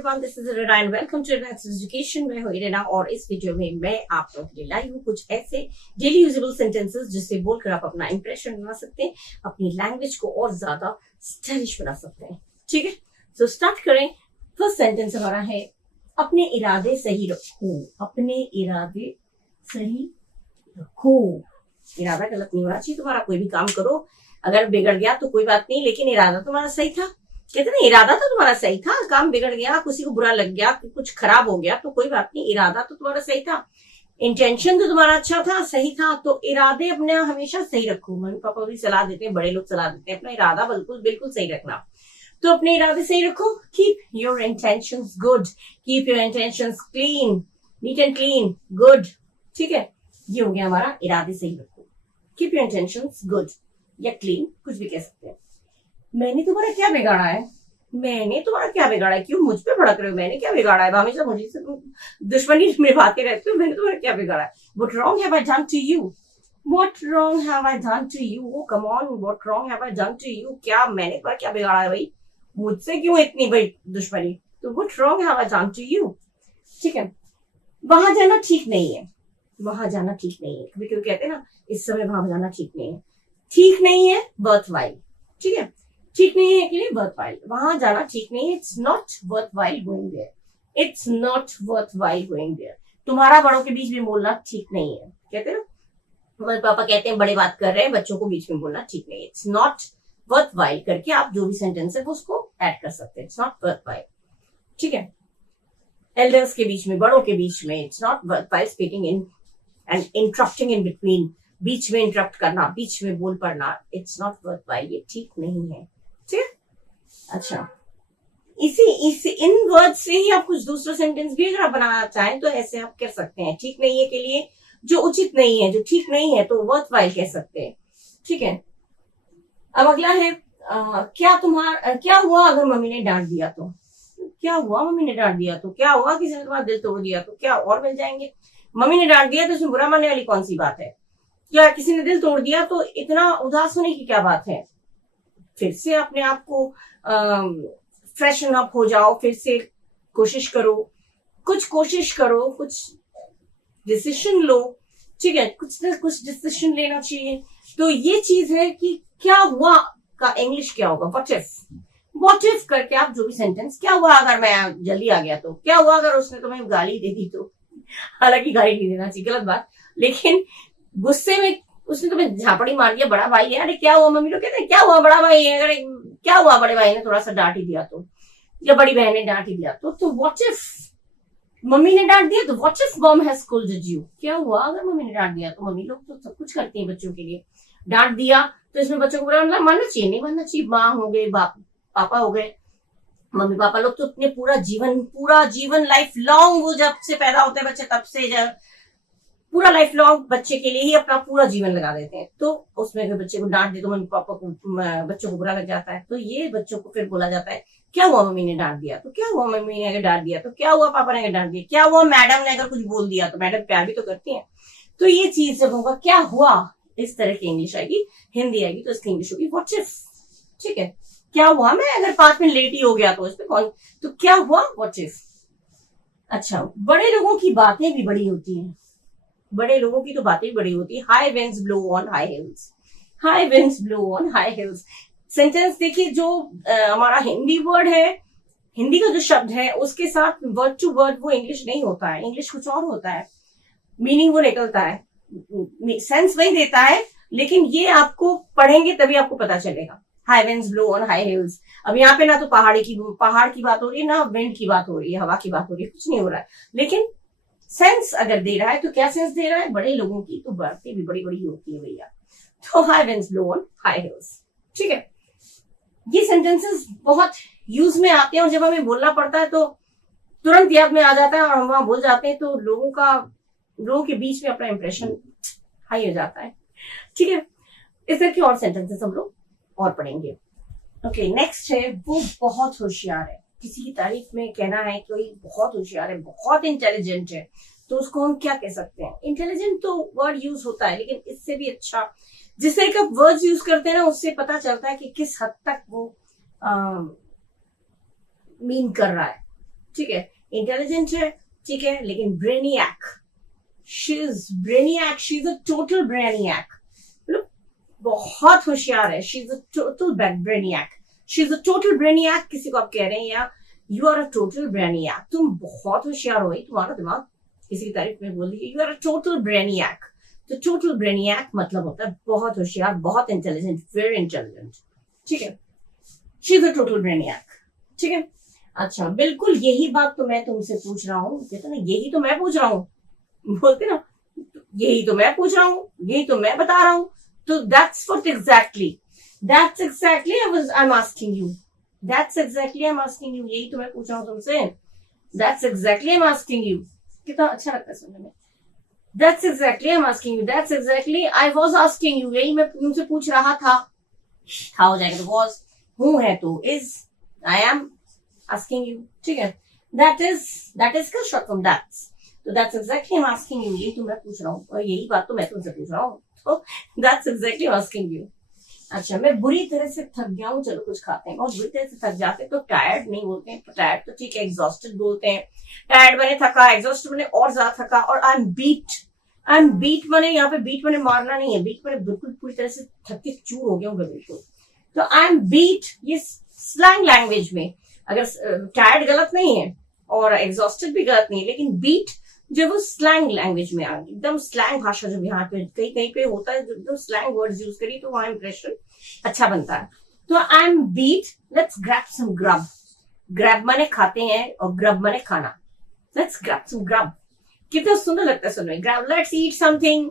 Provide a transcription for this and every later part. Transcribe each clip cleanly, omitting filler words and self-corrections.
Everyone, this is Irena and welcome to Irena education. मैं हूं Irena और इस वीडियो में मैं आप लोगों के लिए लाई हूं कुछ ऐसे डेली यूजेबल सेंटेंसेस जिससे बोलकर आप अपना इंप्रेशन बना सकते हैं, अपनी लैंग्वेज को और ज्यादा स्टाइलिश बना सकते हैं। ठीक है, तो स्टार्ट करें। फर्स्ट सेंटेंस हमारा है अपने इरादे सही रखो। अपने इरादे सही रखो। इरादा गलत नहीं होना चाहिए तुम्हारा। कोई भी काम करो, अगर बिगड़ गया तो कोई बात नहीं, लेकिन इरादा तुम्हारा सही था। कहते ना, इरादा तो तुम्हारा सही था। काम बिगड़ गया, किसी को बुरा लग गया, कुछ खराब हो गया तो कोई बात नहीं, इरादा तो तुम्हारा सही था। इंटेंशन तो तुम्हारा अच्छा था, सही था। तो इरादे अपने हमेशा सही रखो। मम्मी पापा भी सलाह देते हैं, बड़े लोग सलाह देते हैं अपना इरादा बिल्कुल बिल्कुल सही रखना। तो अपने इरादे सही रखो। Keep your intentions good, keep your intentions clean, neat and clean, good. ठीक है, ये हो गया हमारा इरादे सही रखो। कीप योर इंटेंशंस गुड या क्लीन, कुछ भी कह सकते हैं। मैंने तुम्हारा क्या बिगाड़ा है? मैंने तुम्हारा क्या बिगाड़ा है? क्यों मुझ पे भड़क रहे हो? मैंने क्या बिगाड़ा है? हमेशा मुझे से दुश्मनी निभाते रहते हो। मैंने तुम्हारा क्या बिगाड़ा है? What wrong have I done to you? What wrong have I done to you? Oh, come on, what wrong have I done to you? क्या मैंने तुम्हारा क्या बिगाड़ा है भाई? मुझसे क्यों इतनी भाई दुश्मनी? तो what wrong have I done to you? ठीक है, वहां जाना ठीक नहीं है। वहां जाना ठीक नहीं है। कभी कभी कहते हैं ना, इस समय वहां जाना ठीक नहीं है। ठीक नहीं है, वर्थ ठीक है, ठीक नहीं है के लिए वर्थ वहां जाना ठीक नहीं है। It's not worth going there. It's not worth going there. तुम्हारा बड़ों के बीच में बोलना ठीक नहीं है। कहते हैं ना, हमारे पापा कहते हैं बड़े बात कर रहे हैं, बच्चों को बीच में बोलना ठीक नहीं है। इट्स नॉट वर्थ करके आप जो भी सेंटेंस है उसको ऐड कर सकते हैं। It's not worth. ठीक है, एल्डर्स के बीच में, बड़ों के बीच में, it's not worth speaking in and interrupting in between. बीच में इंटरप्ट करना, बीच में बोल पड़ना, इट्स नॉट वर्थ, ये ठीक नहीं है। ठीक है, अच्छा, इसी इन वर्ड से ही आप कुछ दूसरा सेंटेंस भी अगर आप बनाना चाहें तो ऐसे आप कर सकते हैं। ठीक नहीं है के लिए जो उचित नहीं है, जो ठीक नहीं है, तो वर्थ कह सकते हैं। ठीक है, अब अगला है क्या हुआ अगर मम्मी ने डांट दिया तो? क्या हुआ मम्मी ने डांट दिया तो? क्या हुआ किसी ने तुम्हारा दिल तोड़ दिया तो? क्या और मिल जाएंगे? मम्मी ने डांट दिया तो इसमें बुरा मानने वाली कौन सी बात है? क्या किसी ने दिल तोड़ दिया तो इतना उदास होने की क्या बात है? फिर से अपने आप को फ्रेशन अप हो जाओ, फिर से कोशिश करो, कुछ डिसीजन लो। ठीक है, कुछ डिसीजन लेना चाहिए। तो ये चीज है कि क्या हुआ का इंग्लिश क्या होगा? व्हाट इफ करके आप जो भी सेंटेंस, क्या हुआ अगर मैं जल्दी आ गया तो? क्या हुआ अगर उसने तुम्हें गाली दे दी तो? हालांकि गाली नहीं देना चाहिए, गलत बात, लेकिन गुस्से में उसने तुम्हें झापड़ी मार दिया, बड़ा भाई है, अरे क्या हुआ? मम्मी लोग कहते हैं क्या हुआ बड़ा भाई है, अरे क्या हुआ बड़े भाई ने थोड़ा सा डांट ही दिया तो, या बड़ी बहन ने डांट ही दिया तो व्हाट इफ मम्मी ने डांट दिया तो what if mom has scolded you? क्या हुआ अगर मम्मी ने डांट दिया तो? मम्मी लोग तो सब कुछ करती हैं बच्चों के लिए। डांट दिया तो इसमें बच्चों को बुरा मानना चाहिए? नहीं मानना चाहिए। माँ हो गए, पापा हो गए, मम्मी पापा लोग तो अपने पूरा जीवन लाइफ लॉन्ग, वो जब से पैदा होते हैं बच्चे तब से जब पूरा लाइफ लॉन्ग बच्चे के लिए ही अपना पूरा जीवन लगा देते हैं। तो उसमें अगर बच्चे को डांट दे तो मम्मी पापा को, बच्चों को बुरा लग जाता है। तो ये बच्चों को फिर बोला जाता है क्या हुआ मम्मी ने डांट दिया तो? क्या हुआ मम्मी ने अगर डांट दिया तो? क्या हुआ पापा ने अगर डांट दिया? क्या हुआ मैडम ने अगर कुछ बोल दिया तो? मैडम प्यार भी तो करती है। तो ये चीज जब होगा क्या हुआ, इस तरह की इंग्लिश आएगी। हिंदी आएगी तो इसकी इंग्लिश होगी व्हाट इफ। ठीक है, क्या हुआ मैं अगर 5 मिनट लेट ही हो गया तो इस पे कौन, तो क्या हुआ व्हाट इफ। अच्छा, बड़े लोगों की बातें भी बड़ी होती हैं। बड़े लोगों की तो बातें बड़ी होती है। High winds blow on high heels. High winds blow on high heels. Sentence देखिए, जो हमारा हिंदी वर्ड है, हिंदी का जो शब्द है उसके साथ वर्ड टू वर्ड वो इंग्लिश नहीं होता है। इंग्लिश कुछ और होता है, मीनिंग वो निकलता है, सेंस वही देता है, लेकिन ये आपको पढ़ेंगे तभी आपको पता चलेगा। High winds blow on high heels. अब यहाँ पे ना तो पहाड़ की बात हो रही है, ना विंड की बात हो रही है, हवा की बात हो रही है, कुछ नहीं हो रहा है। लेकिन सेंस अगर दे रहा है तो क्या सेंस दे रहा है? बड़े लोगों की तो बातें भी बड़ी बड़ी होती है भैया। तो high winds blow on high heels. ठीक है, ये सेंटेंसेस बहुत यूज में आते हैं और जब हमें बोलना पड़ता है तो तुरंत याद में आ जाता है और हम वहां बोल जाते हैं, तो लोगों के बीच में अपना इंप्रेशन हाई हो जाता है। ठीक है, इस तरह के और सेंटेंसेस हम लोग और पढ़ेंगे। ओके, नेक्स्ट है वो बहुत होशियार है। किसी की तारीफ में कहना है कि कोई बहुत होशियार है, बहुत इंटेलिजेंट है, तो उसको हम क्या कह सकते हैं? इंटेलिजेंट तो वर्ड यूज होता है, लेकिन इससे भी अच्छा जिस तरह का वर्ड्स यूज करते हैं ना, उससे पता चलता है कि किस हद तक वो मीन कर रहा है। ठीक है, इंटेलिजेंट है, ठीक है, लेकिन brainiac, she is brainiac, she is a total brainiac, मतलब बहुत होशियार है, she is a total brainiac, she is a total brainiac. किसी को आप कह रहे हैं या you are a total brainiac, तुम बहुत होशियार हो, तुम्हारा दिमाग किसी की तारीफ में बोल दी, यू आर अ टोटल ब्रेनियक। तो टोटल ब्रेनियक मतलब होता है बहुत होशियार, बहुत इंटेलिजेंट, वेरी इंटेलिजेंट, ठीक है, शी इज अ टोटल ब्रेनियक, ठीक है। अच्छा, बिल्कुल यही बात तो मैं तुमसे पूछ रहा हूँ, कहते ना यही तो मैं पूछ रहा हूँ, बोलते ना यही तो मैं पूछ रहा हूँ, यही तो मैं बता रहा हूँ। तो that's what exactly I am asking you, that's exactly I am asking you, यही तो मैं पूछ रहा हूँ तुमसे, that's exactly I am asking you. कितना अच्छा लगता है सुनने में, that's exactly I am asking you, that's exactly I was asking you, यही मैं तुमसे पूछ रहा था हो जाएगा तो वाज, हूं है तो is, I am asking you, ठीक है, दैट इज का शॉर्ट फॉर्म दैट्स, तो that's exactly I am asking you, यही तो मैं पूछ रहा हूँ और यही बात तो मैं तुमसे पूछ रहा हूँ, तो that's exactly I am asking you. अच्छा, मैं बुरी तरह से थक गया हूँ, चलो कुछ खाते हैं, बहुत बुरी तरह से थक जाते तो टायर्ड नहीं बोलते हैं, टायर्ड तो ठीक है, एग्जॉस्टेड बोलते हैं, टायर्ड बने थका, एग्जॉस्टेड बने और ज्यादा थका, और आई एम बीट बने, यहाँ पे बीट बने मारना नहीं है, बीट बने बिल्कुल पूरी तरह से थक के चूर हो गया हूँ बिल्कुल, तो आई एम बीट, ये स्लैंग लैंग्वेज में अगर टायर्ड गलत नहीं है और एग्जॉस्टेड भी गलत नहीं है, लेकिन बीट जो वो स्लैंग लैंग्वेज में आ गई, एकदम स्लैंग भाषा, जब यहाँ पे कहीं कहीं पे होता है एकदम स्लैंग वर्ड्स यूज करिए तो वहां इंप्रेशन अच्छा बनता है। तो I am beat, let's grab some grub, grab माने खाते हैं और ग्रब माने खाना, लेट्स ग्रैब सम ग्रब, कितना सुंदर लगता है सुनने में, grab, let's eat something,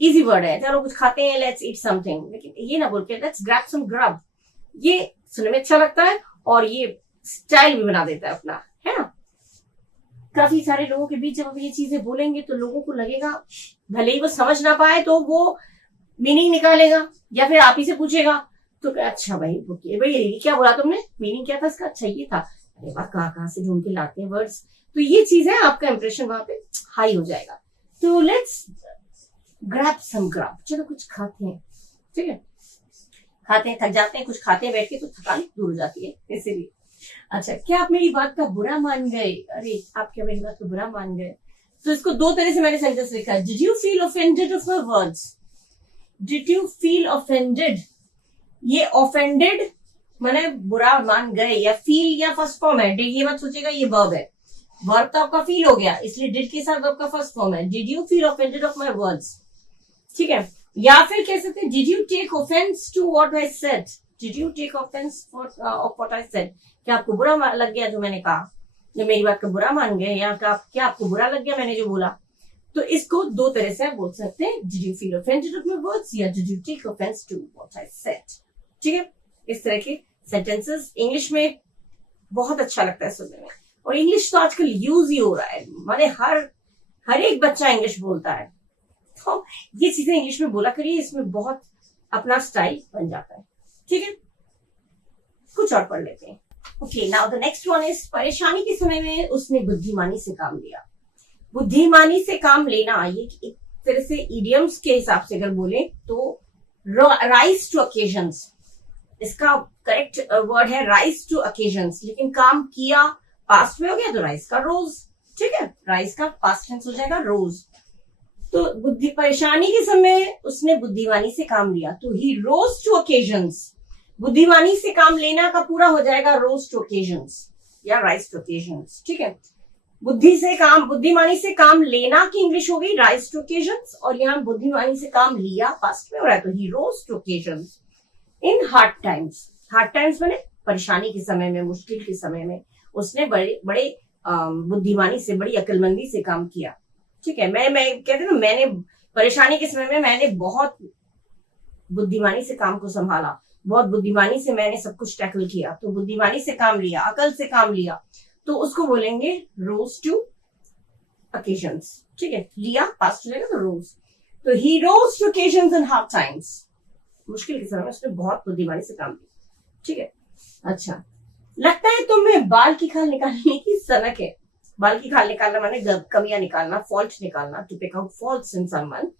easy word है, चलो कुछ खाते हैं, लेट्स ईट समथिंग, लेकिन ये ना बोल के लेट्स ग्रैब सम ग्रब, ये सुनने में अच्छा लगता है और ये स्टाइल भी बना देता है अपना, है ना। काफी सारे लोगों के बीच जब हम ये चीजें बोलेंगे तो लोगों को लगेगा, भले ही वो समझ ना पाए तो वो मीनिंग निकालेगा या फिर आप ही से पूछेगा, तो अच्छा भाई भाई क्या बोला तुमने, मीनिंग क्या था इसका, अच्छा ये था, अरे वाह कहाँ से ढूंढ के लाते हैं वर्ड्स, तो ये चीज है, आपका इंप्रेशन वहां पे हाई हो जाएगा। तो लेट्स ग्रैब सम ग्रब, चलो कुछ खाते हैं, ठीक है, खाते हैं, थक जाते हैं, कुछ खाते हैं बैठ के तो थकान दूर हो जाती है, इसीलिए। अच्छा, क्या आप मेरी बात का बुरा मान गए, अरे आप क्या मेरी बात को बुरा मान गए, तो इसको दो तरह से मैंने सेंटेंस लिखा है, did you feel offended of my words, did you feel offended, ये ऑफेंडेड माने बुरा मान गए, या फील या फर्स्ट फॉर्म है, डिड ये मत सोचेगा ये वर्ब है, वर्ब तो आपका फील हो गया, इसलिए डिड के साथ वर्ब का फर्स्ट फॉर्म है, did you feel offended of my words, ठीक है, या फिर कह सकते हैं did you take offence to what I said, did you take offence of what I said, क्या आपको बुरा लग गया जो मैंने कहा, जो मेरी बात का बुरा मान गए, या क्या आपको बुरा लग गया मैंने जो बोला, तो इसको दो तरह से आप बोल सकते हैं, did you feel offended of my words या did you take offence to what I said, ठीक है। इस तरह के सेंटेंसेस इंग्लिश में बहुत अच्छा लगता है सुनने में, और इंग्लिश तो आजकल यूज ही हो रहा है, माने हर एक बच्चा इंग्लिश बोलता है, तो ये चीजें इंग्लिश में बोला करिए, इसमें बहुत अपना स्टाइल बन जाता है, ठीक है। कुछ और पढ़ लेते हैं। Okay, now the next one is, परेशानी के समय में उसने बुद्धिमानी से काम लिया, बुद्धिमानी से काम लेना, ये एक तरह से इडियम्स के हिसाब से अगर बोले तो राइज टू ओकेजन्स, इसका करेक्ट वर्ड है राइज टू ओकेजन्स, लेकिन काम किया पास्ट में हो गया तो राइज का रोज, ठीक है, राइज का पास्ट टेंस हो जाएगा रोज। तो परेशानी के समय उसने बुद्धिमानी से काम लिया, तो ही रोज टू ओकेजन्स, बुद्धिमानी से काम लेना का पूरा हो जाएगा रोज टू ओकेजन्स या राइज टू ओकेजन्स, ठीक है। बुद्धिमानी से काम लेना की इंग्लिश हो गई राइज टू ओकेजन्स, और यहाँ बुद्धिमानी से काम लिया पास्ट में हो रहा है, तो he rose to occasions in hard times, hard times माने परेशानी के समय में, मुश्किल के समय में उसने बड़े बुद्धिमानी से, बड़ी अक्लमंदी से काम किया, ठीक है। मैं कहते ना, मैंने परेशानी के समय में मैंने बहुत बुद्धिमानी से काम को संभाला, बहुत बुद्धिमानी से मैंने सब कुछ टैकल किया, तो बुद्धिमानी से काम लिया, अकल से काम लिया, तो उसको बोलेंगे रोज टू ओकेजन्स, ठीक है, लिया पास्ट हो जाएगा तो रोज, तो he rose to occasions in hard times, मुश्किल के समय में उसने बहुत बुद्धिमानी से काम किया, ठीक है। अच्छा, लगता है तुम्हें बाल की खाल निकालने की सनक है, बाल की खाल निकालना माने कमियां निकालना, फॉल्ट निकालना, to pick out faults in someone,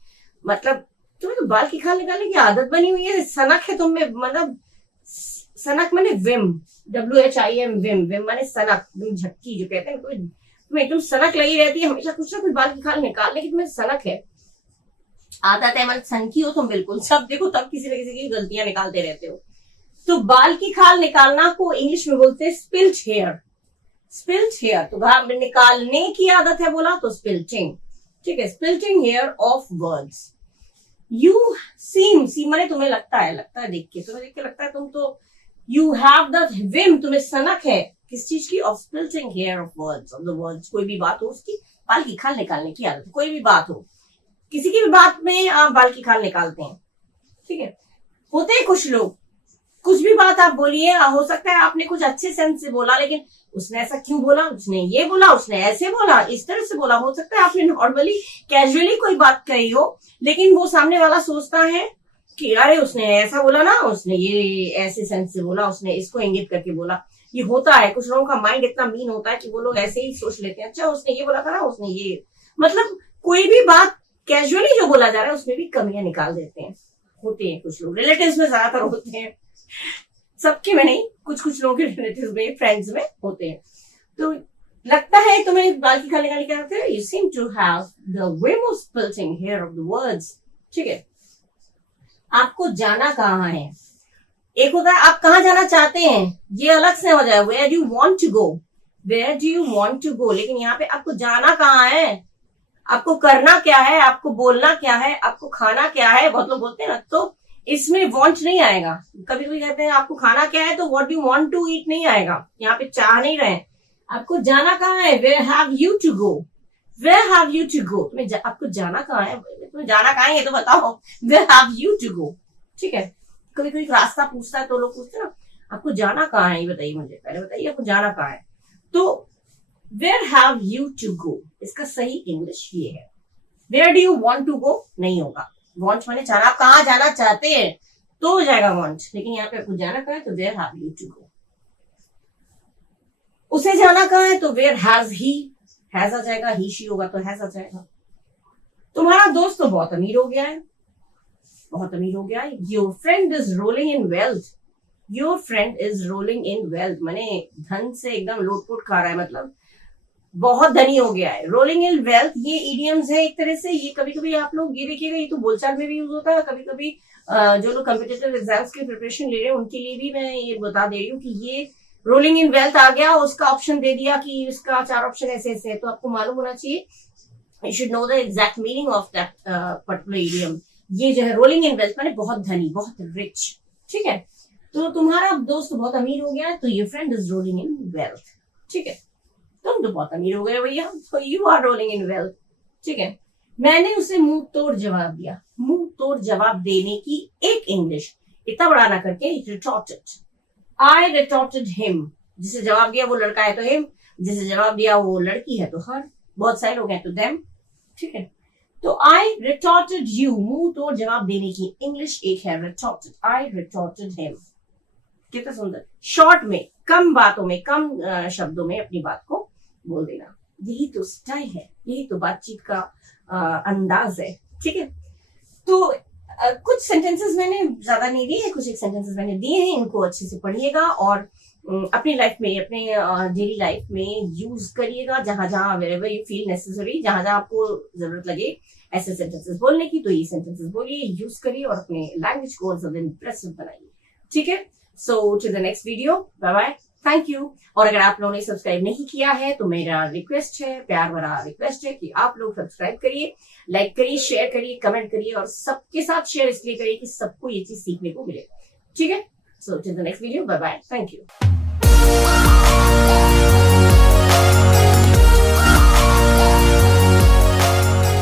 मतलब तुम्हें तो बाल की खाल निकालने की आदत बनी हुई है, सनक है तुम्हें, मतलब सनक माने विम, WHIM, विम। विम माने सनक, झटकी जो कहते हैं, तुम्हें एकदम सनक लगी रहती है हमेशा कुछ ना कुछ बाल की खाल निकालने की, तुम्हें सनक है। आदत है मतलब सनकी हो तुम बिल्कुल, सब देखो तब किसी न किसी की गलतियां निकालते रहते हो। तो बाल की खाल निकालना को इंग्लिश में बोलते हैं स्पिल्ट हेयर। स्पिल्ट हेयर, तो निकालने की आदत है बोला तो स्पिल्टिंग, ठीक है। Splitting hair of words. You seem, seem माने तुम्हें लगता है, देख के, तुम्हें देख के लगता है तुम तो, यू हैव द विम, तुम्हें सनक है किस चीज की, of splitting hair of words, of the words. कोई भी बात हो उसकी बाल की खाल निकालने की आदत, कोई भी बात हो, किसी की भी बात में आप बाल की खाल निकालते हैं, ठीक है। होते हैं कुछ लोग, कुछ भी बात आप बोलिए, हो सकता है आपने कुछ अच्छे सेंस से बोला, लेकिन उसने ऐसा क्यों बोला, उसने ये बोला, उसने ऐसे बोला, इस तरह से बोला। हो सकता है आपने नॉर्मली कैजुअली कोई बात कही हो, लेकिन वो सामने वाला सोचता है कि अरे उसने ऐसा बोला ना, उसने ये ऐसे सेंस से बोला, उसने इसको इंगित करके बोला। ये होता है, कुछ लोगों का माइंड इतना मीन होता है कि वो लोग ऐसे ही सोच लेते हैं, अच्छा उसने ये बोला था ना, उसने ये, मतलब कोई भी बात कैजुअली जो बोला जा रहा है उसमें भी कमियां निकाल देते हैं। होते हैं कुछ लोग, रिलेटिव्स में ज्यादातर होते हैं, सबके में नहीं, कुछ लोगों के रिलेटिव्स में, फ्रेंड्स में होते हैं। तो लगता है तुम्हें बाल की खाल निकालने के आदत है, you seem to have the whim of splitting hair of the words, ठीक है। आपको जाना कहाँ है, एक होता है आप कहाँ जाना चाहते हैं, ये अलग से हो जाए, where do you want to go, where do you want to go. लेकिन यहाँ पे आपको जाना कहाँ है, आपको करना क्या है, आपको बोलना क्या है, आपको खाना क्या है। बहुत लोग बोलते हैं ना, तो इसमें वांट नहीं आएगा। कभी कभी कहते हैं आपको खाना क्या है, तो what do want to eat नहीं आएगा, यहाँ पे चाह नहीं रहे। आपको जाना कहाँ है, where have you to go, where have you to go. तुम्हें आपको जाना कहाँ है, तुम्हें जाना कहाँ है ये तो बताओ, where have you to go, ठीक है। कभी कभी रास्ता पूछता है तो लोग पूछते हैं ना, आपको जाना कहाँ है, ये बताइए मुझे, पहले बताइए आपको जाना कहाँ है। तो where have you to go, इसका सही इंग्लिश ये है। Where do you want to go नहीं होगा, वांट माने जाना, आप कहाँ जाना चाहते हैं तो हो जाएगा वांट, लेकिन यहाँ पे आपको जाना कहाँ है तो where have you to go. उसे जाना कहाँ है तो वेयर हैज ही, हैज आ जाएगा, ही शी होगा तो हैज आ जाएगा। तुम्हारा दोस्त तो बहुत अमीर हो गया है, बहुत अमीर हो गया है। Your friend is rolling in wealth, your friend is rolling in wealth माने धन से एकदम लोटपोट खा रहा है, मतलब बहुत धनी हो गया है। रोलिंग इन वेल्थ, ये इडियम्स है एक तरह से, ये कभी कभी आप लोग ये देखिएगा, ये तो बोलचाल में भी यूज होता है, कभी कभी जो लोग कॉम्पिटिटिव एग्जाम्स की प्रिपरेशन ले रहे हैं उनके लिए भी मैं ये बता दे रही हूँ कि ये रोलिंग इन वेल्थ आ गया, उसका ऑप्शन दे दिया कि इसका 4 ऑप्शन ऐसे ऐसे है, तो आपको मालूम होना चाहिए, you should know the exact meaning of that particular idiom. ये जो है रोलिंग इन वेल्थ माने बहुत धनी, बहुत रिच, ठीक है। तो तुम्हारा दोस्त बहुत अमीर हो गया है, तो your friend is rolling in wealth, ठीक है। तुम तो बहुत अमीर हो गए भैया, तो you are rolling in wealth, ठीक है। मैंने उसे मुंह तोड़ जवाब दिया, मुंह तोड़ जवाब देने की एक इंग्लिश, इतना बड़ा ना करके, रिटॉर्टेड। आई रिटॉर्टेड हिम, जिसे जवाब दिया वो लड़का है तो हिम, जिसे जवाब दिया वो लड़की है तो हर, बहुत सारे लोग हैं तो देम, ठीक है। तो आई रिटॉर्टेड यू, मुंह तोड़ जवाब देने की इंग्लिश एक है रिटॉर्टेड, आई रिटॉर्टेड हिम। कितना सुंदर, शॉर्ट में, कम बातों में, कम शब्दों में अपनी बात को बोल देना, यही तो स्टाइल है, यही तो बातचीत का अंदाज है, ठीक है। तो कुछ सेंटेंसेस मैंने ज्यादा नहीं दिए, कुछ एक सेंटेंसेस मैंने दिए हैं, इनको अच्छे से पढ़िएगा और अपनी लाइफ में, अपने डेली लाइफ में यूज करिएगा, जहां जहां वेरेवर यू फील नेसेसरी, जहां जहां आपको जरूरत लगे ऐसे सेंटेंसेस बोलने की, तो ये सेंटेंसेस बोलिए, यूज करिए और अपने लैंग्वेज को और ज्यादा इंप्रेसिव बनाइए, ठीक है। So to the next video, bye bye, thank you. और अगर आप लोगों ने सब्सक्राइब नहीं किया है तो मेरा रिक्वेस्ट है, प्यार भरा रिक्वेस्ट है कि आप लोग सब्सक्राइब करिए, लाइक करिए, शेयर करिए, कमेंट करिए और सबके साथ शेयर इसलिए करिए कि सबको ये चीज सीखने को मिले, ठीक है। So to the next video, bye bye, thank you.